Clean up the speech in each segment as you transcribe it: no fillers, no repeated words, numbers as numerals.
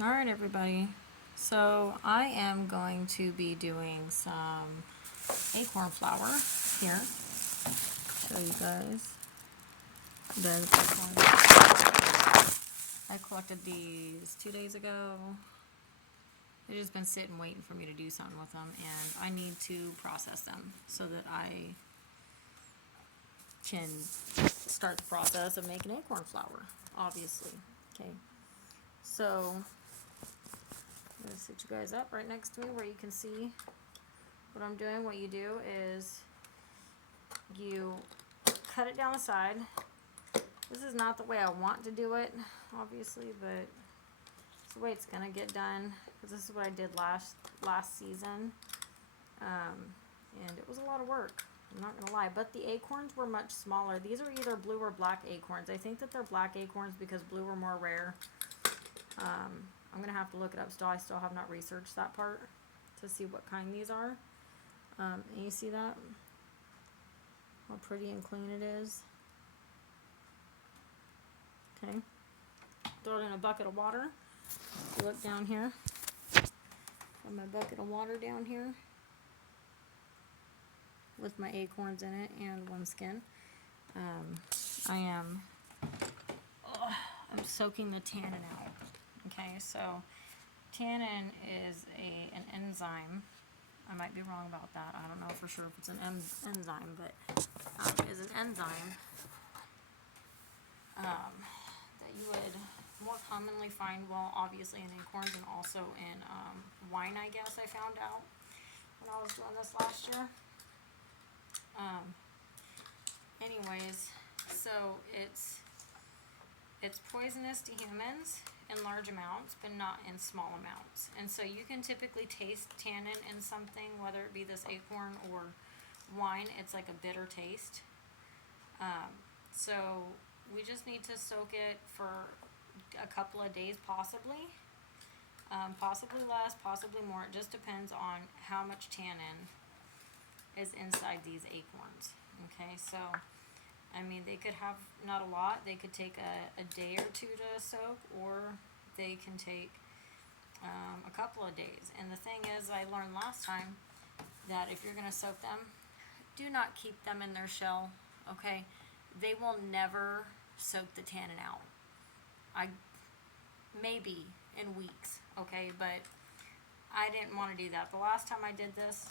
Alright everybody, so I am going to be doing some acorn flour here. Show you guys. There's acorns. I collected these 2 days ago. They've just been sitting waiting for me to do something with them, and I need to process them so that I can start the process of making acorn flour, obviously. Okay, so I'm going to sit you guys up right next to me where you can see what I'm doing. What you do is you cut it down the side. This is not the way I want to do it, obviously, but it's the way it's gonna get done, because this is what I did last season, and it was a lot of work, I'm not gonna lie. But the acorns were much smaller. These are either blue or black acorns. I think that they're black acorns because blue are more rare. I'm gonna have to look it up still. I still have not researched that part to see what kind these are. And you see that? How pretty and clean it is. Okay. Throw it in a bucket of water. You look down here. Got my bucket of water down here with my acorns in it and one skin. I'm soaking the tannin out. Okay, so tannin is an enzyme. I might be wrong about that. I don't know for sure if it's an enzyme, but is an enzyme that you would more commonly find, well, obviously in acorns and also in wine, I guess I found out when I was doing this last year. Anyways, so it's poisonous to humans in large amounts, but not in small amounts. And so you can typically taste tannin in something, whether it be this acorn or wine. It's like a bitter taste. So we just need to soak it for a couple of days, possibly. Possibly less, possibly more. It just depends on how much tannin is inside these acorns. Okay, so I mean, they could have not a lot. They could take a day or two to soak, or they can take a couple of days. And the thing is, I learned last time that if you're going to soak them, do not keep them in their shell. Okay, they will never soak the tannin out. Maybe in weeks. Okay, but I didn't want to do that. The last time I did this,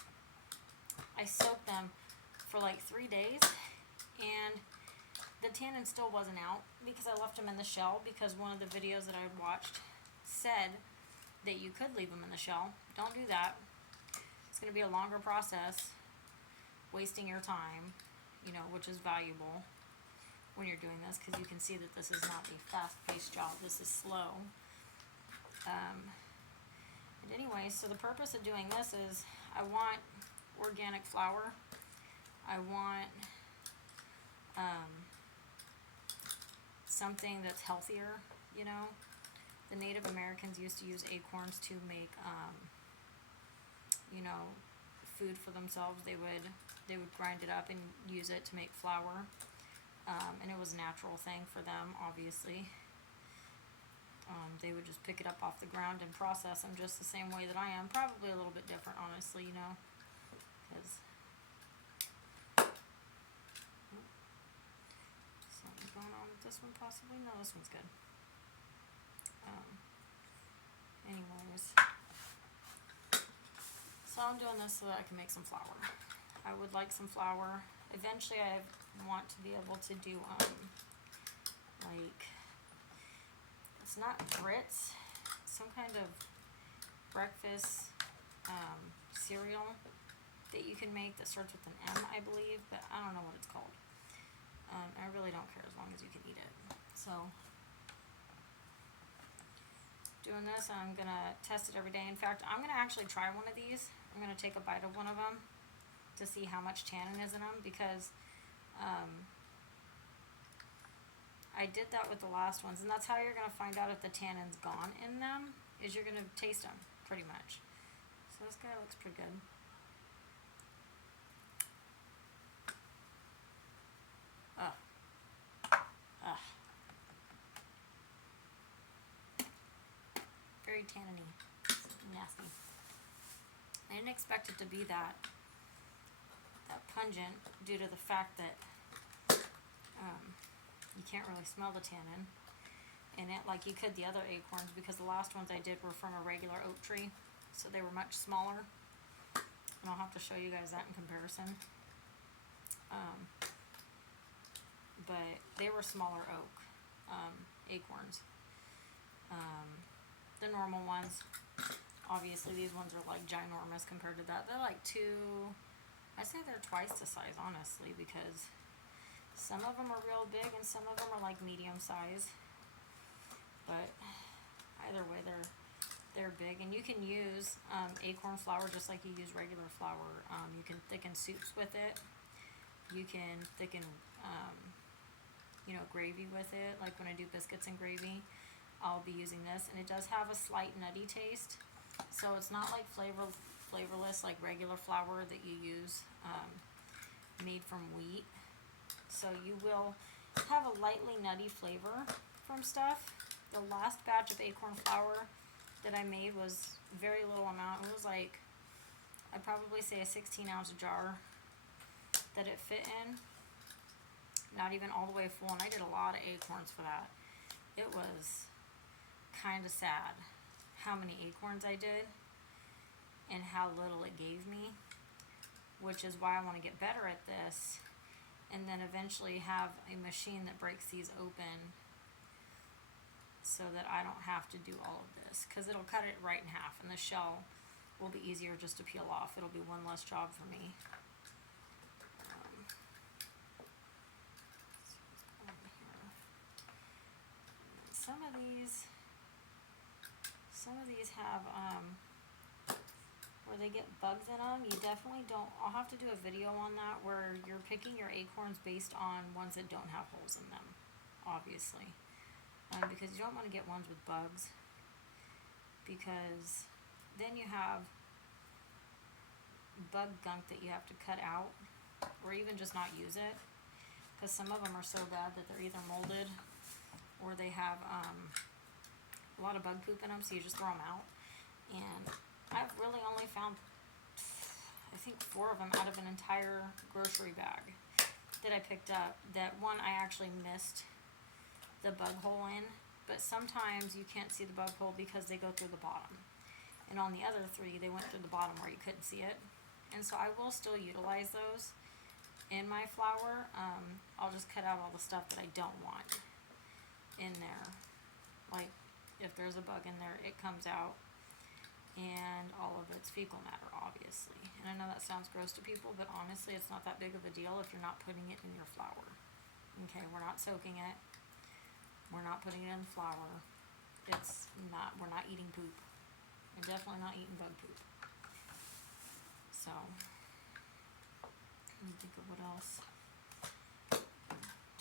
I soaked them for like 3 days, and the tannin still wasn't out because I left them in the shell, because one of the videos that I watched said that you could leave them in the shell. Don't do that. It's going to be a longer process, wasting your time, which is valuable when you're doing this, because you can see that this is not a fast-paced job. This is slow. And anyway, so the purpose of doing this is I want organic flour. I want something that's healthier. The Native Americans used to use acorns to make food for themselves. They would grind it up and use it to make flour, and it was a natural thing for them, obviously. They would just pick it up off the ground and process them just the same way that I am. Probably a little bit different, honestly, because something going on with this one, possibly. No, this one's good. Anyways, so I'm doing this so that I can make some flour. I would like some flour. Eventually, I want to be able to do like, it's not grits, some kind of breakfast cereal that you can make that starts with an M, I believe, but I don't know what it's called. I really don't care as long as you can eat it. So doing this, I'm gonna test it every day. In fact, I'm gonna actually try one of these. I'm gonna take a bite of one of them to see how much tannin is in them, because I did that with the last ones, and that's how you're gonna find out if the tannin's gone in them, is you're gonna taste them, pretty much. So this guy looks pretty good. Very very tanniny. Nasty. I didn't expect it to be that pungent due to the fact that you can't really smell the tannin in it like you could the other acorns, because the last ones I did were from a regular oak tree, so they were much smaller, and I'll have to show you guys that in comparison. But they were smaller oak acorns. The normal ones, obviously these ones are like ginormous compared to that. They're like I'd say they're twice the size, honestly, because some of them are real big and some of them are like medium size. But either way, they're big, and you can use acorn flour just like you use regular flour. You can thicken soups with it. You can thicken, gravy with it. Like when I do biscuits and gravy, I'll be using this, and it does have a slight nutty taste. So it's not like flavorless like regular flour that you use made from wheat. So you will have a lightly nutty flavor from stuff. The last batch of acorn flour that I made was very little amount. It was like, I'd probably say a 16-ounce jar that it fit in. Not even all the way full, and I did a lot of acorns for that. It was kind of sad how many acorns I did and how little it gave me, which is why I want to get better at this, and then eventually have a machine that breaks these open so that I don't have to do all of this, because it'll cut it right in half, and the shell will be easier just to peel off. It'll be one less job for me. Some of these have where they get bugs in them. You definitely don't. I'll have to do a video on that where you're picking your acorns based on ones that don't have holes in them, obviously, because you don't want to get ones with bugs, because then you have bug gunk that you have to cut out, or even just not use it, because some of them are so bad that they're either molded or they have a lot of bug poop in them, so you just throw them out. And I've really only found, I think, 4 of them out of an entire grocery bag that I picked up. That one I actually missed the bug hole in, but sometimes you can't see the bug hole because they go through the bottom. And on the other 3, they went through the bottom where you couldn't see it. And so I will still utilize those in my flour. I'll just cut out all the stuff that I don't want in there. Like, if there's a bug in there, it comes out, and all of it's fecal matter, obviously. And I know that sounds gross to people, but honestly, it's not that big of a deal if you're not putting it in your flour. Okay, we're not soaking it. We're not putting it in the flour. We're not eating poop. We're definitely not eating bug poop. So, let me think of what else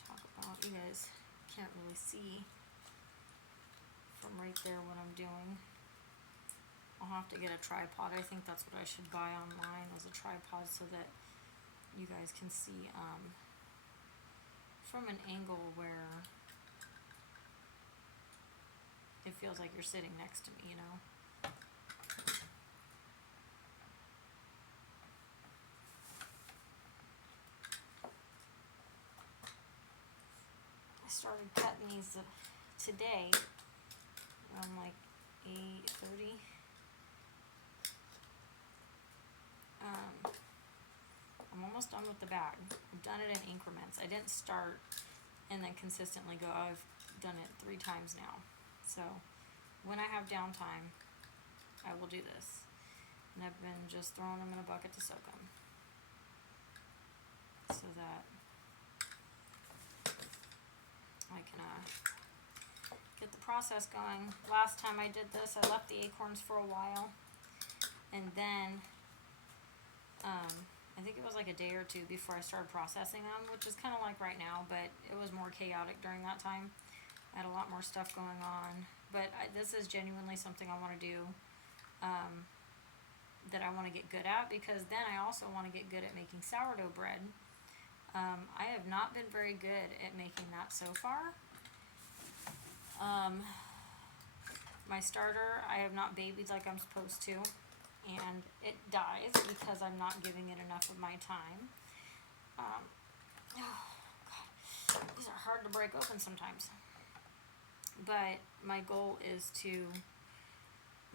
talk about. You guys can't really see from right there what I'm doing. I'll have to get a tripod. I think that's what I should buy online, as a tripod, so that you guys can see from an angle where it feels like you're sitting next to me, you know. I started cutting these today around like 8:30. I'm almost done with the bag. I've done it in increments. I didn't start and then consistently go. I've done it 3 times now. So when I have downtime, I will do this. And I've been just throwing them in a bucket to soak them, so that I can get the process going. Last time I did this, I left the acorns for a while, and then I think it was like a day or 2 before I started processing them, which is kind of like right now, but it was more chaotic during that time. I had a lot more stuff going on, but this is genuinely something I want to do, that I want to get good at, because then I also want to get good at making sourdough bread. I have not been very good at making that so far. my starter I have not babied like I'm supposed to, and it dies because I'm not giving it enough of my time. Oh God, these are hard to break open sometimes. But my goal is to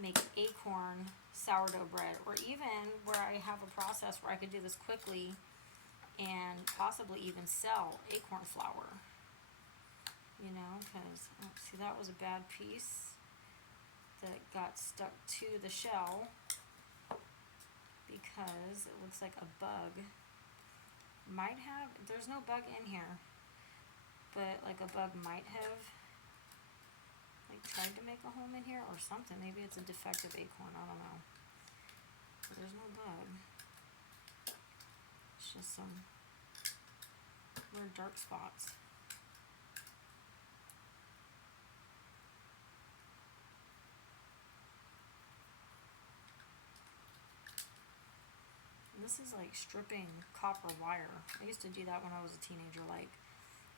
make acorn sourdough bread, or even where I have a process where I could do this quickly and possibly even sell acorn flour. You know, because, oh, see, that was a bad piece that got stuck to the shell because it looks like a bug might have, there's no bug in here, but like a bug might have like tried to make a home in here or something. Maybe it's a defective acorn, I don't know. But there's no bug. It's just some weird dark spots. And this is like stripping copper wire. I used to do that when I was a teenager, like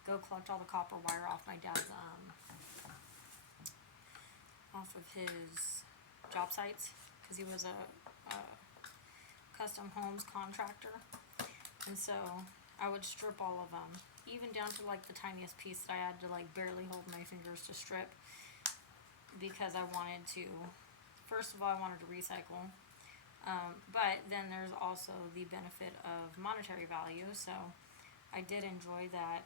go collect all the copper wire off my dad's off of his job sites, because he was a custom homes contractor, and so I would strip all of them, even down to like the tiniest piece that I had to like barely hold my fingers to strip, because I wanted to, first of all, I wanted to recycle, but then there's also the benefit of monetary value. So I did enjoy that.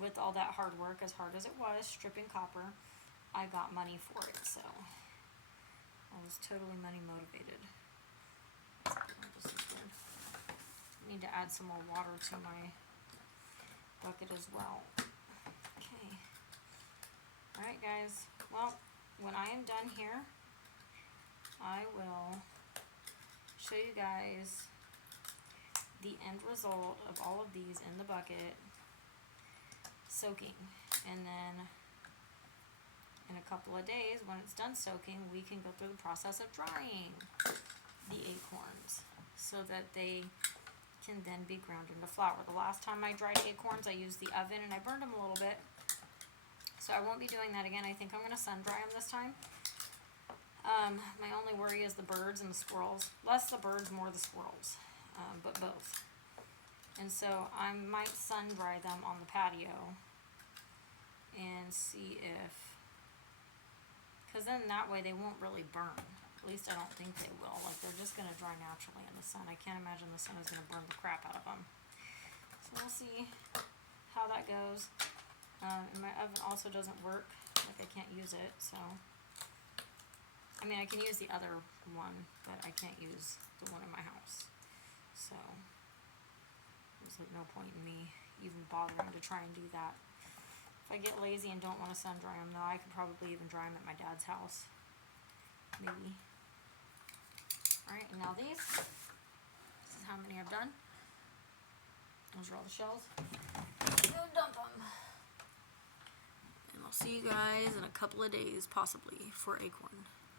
With all that hard work, as hard as it was stripping copper, I got money for it, so I was totally money motivated. This is good. I need to add some more water to my bucket as well. Okay. Alright guys, well, when I am done here, I will show you guys the end result of all of these in the bucket soaking, and then in a couple of days, when it's done soaking, we can go through the process of drying the acorns so that they can then be ground into flour. The last time I dried acorns, I used the oven and I burned them a little bit, so I won't be doing that again. I think I'm going to sun dry them this time. My only worry is the birds and the squirrels. Less the birds, more the squirrels, but both. And so I might sun dry them on the patio and see if, because then that way they won't really burn. At least I don't think they will. Like, they're just going to dry naturally in the sun. I can't imagine the sun is going to burn the crap out of them. So we'll see how that goes. And my oven also doesn't work. Like, I can't use it, so. I mean, I can use the other one, but I can't use the one in my house. So there's like no point in me even bothering to try and do that. If I get lazy and don't want to sun dry them, though, I could probably even dry them at my dad's house. Maybe. Alright, and now these. This is how many I've done. Those are all the shells. Go dump them. And I'll see you guys in a couple of days, possibly, for acorn.